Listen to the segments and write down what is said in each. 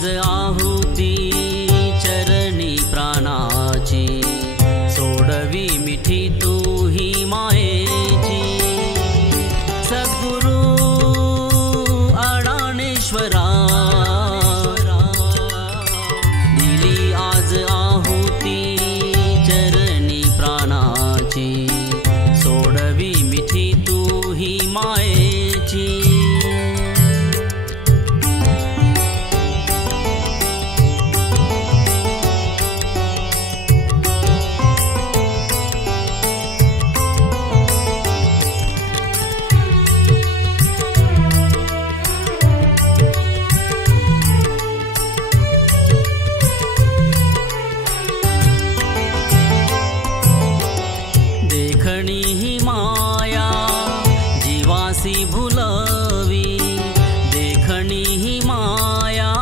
आज आहुती चरणी प्राणाची, सोडवी मिठी तू ही मायेची। सद्गुरु अडाणेश्वरा दिली आज आहुती चरणी प्राणाची, सोडवी मिठी तू ही मायेची। देखणी ही माया जीवासी भुलवी, देखणी ही माया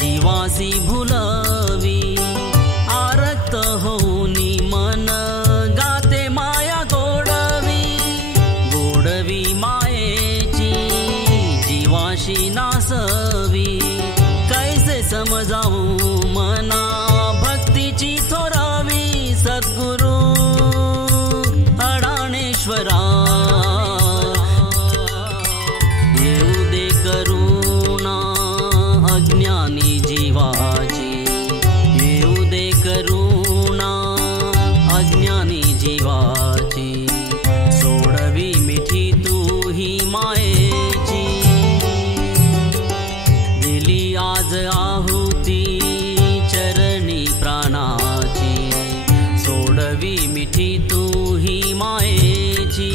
जीवासी भुलवी। आरक्त होऊनी मन गाते माया गोडवी, गोडवी मायेची जीवाशी नासवी। कैसे समजावू मना भक्तीची थोरावी, सद्गुरु अडाणेश्वरा येऊ दे करुणा अज्ञानी जीवाची, येऊ दे करुणा अज्ञानी जीवाची। सोडवी मिठी तू ही मायेची, दिली आज आहुती चरणी प्राणाची, सोडवी मिठी तू ही मायेची।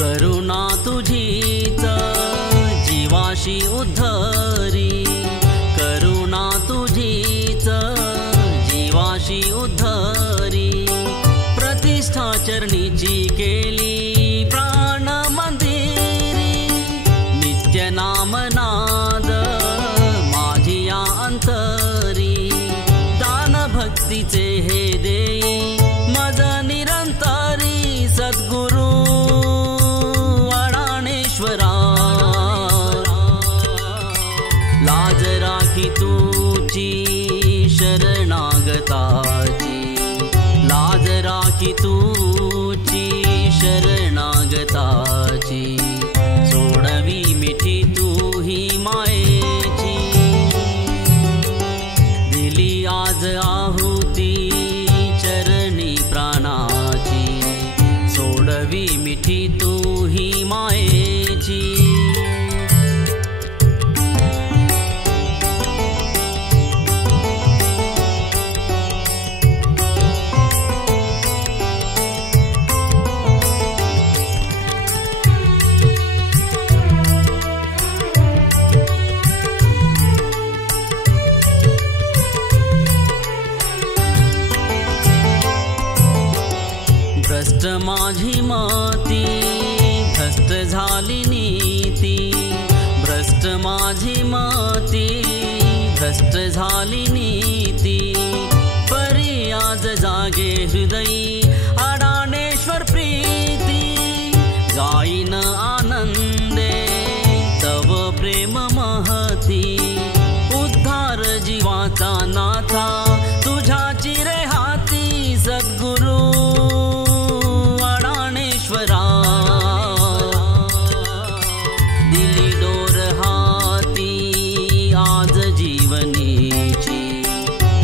करुणा तुझीच जीवाशी उद्धरी, करुणा तुझीच जीवाशी उद्धरी। प्रतिष्ठा चरणीची केली प्राण मंदिरी, नित्य नामनाद माझी या अंतरी। दान भक्तीचे हे देई मज निरंतरी, सद्गुरु अडाणेश्वरा लाज राखी तुची शरणागताची, लाज राखी तुची शरणागताची। सोडवी मिठी तू ही मायेची, दिली आज आहुती चरणी प्राणाची, सोडवी मिठी तू ही मायेची। भ्रष्ट माझी मती भ्रष्ट झाली नीती, भ्रष्ट माझी मती भ्रष्ट झाली नीती। परी आज जागे हृदयी अडाणेश्वर प्रीती, गाईन आनंदे तव प्रेम महती। उद्धार जीवाचा नाथा तुझ्याची रे हाती, सद्गुरु अडाणेश्वरा दिली डोर हाती आज जीवनीची,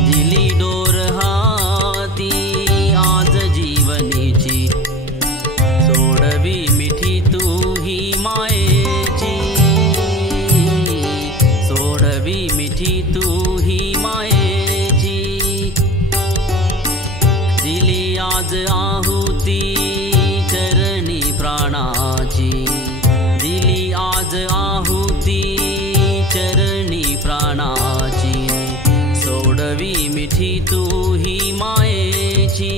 दिली डोर हाती आज जीवनीची। सोडवी मिठी तू ही मायेची, सोडवी मिठी तू ही मायेची। दिली आज आहुती चरणी प्राणाची, दिली आज आहुती चरणी प्राणाची। सोडवी मिठी तू ही मायेची।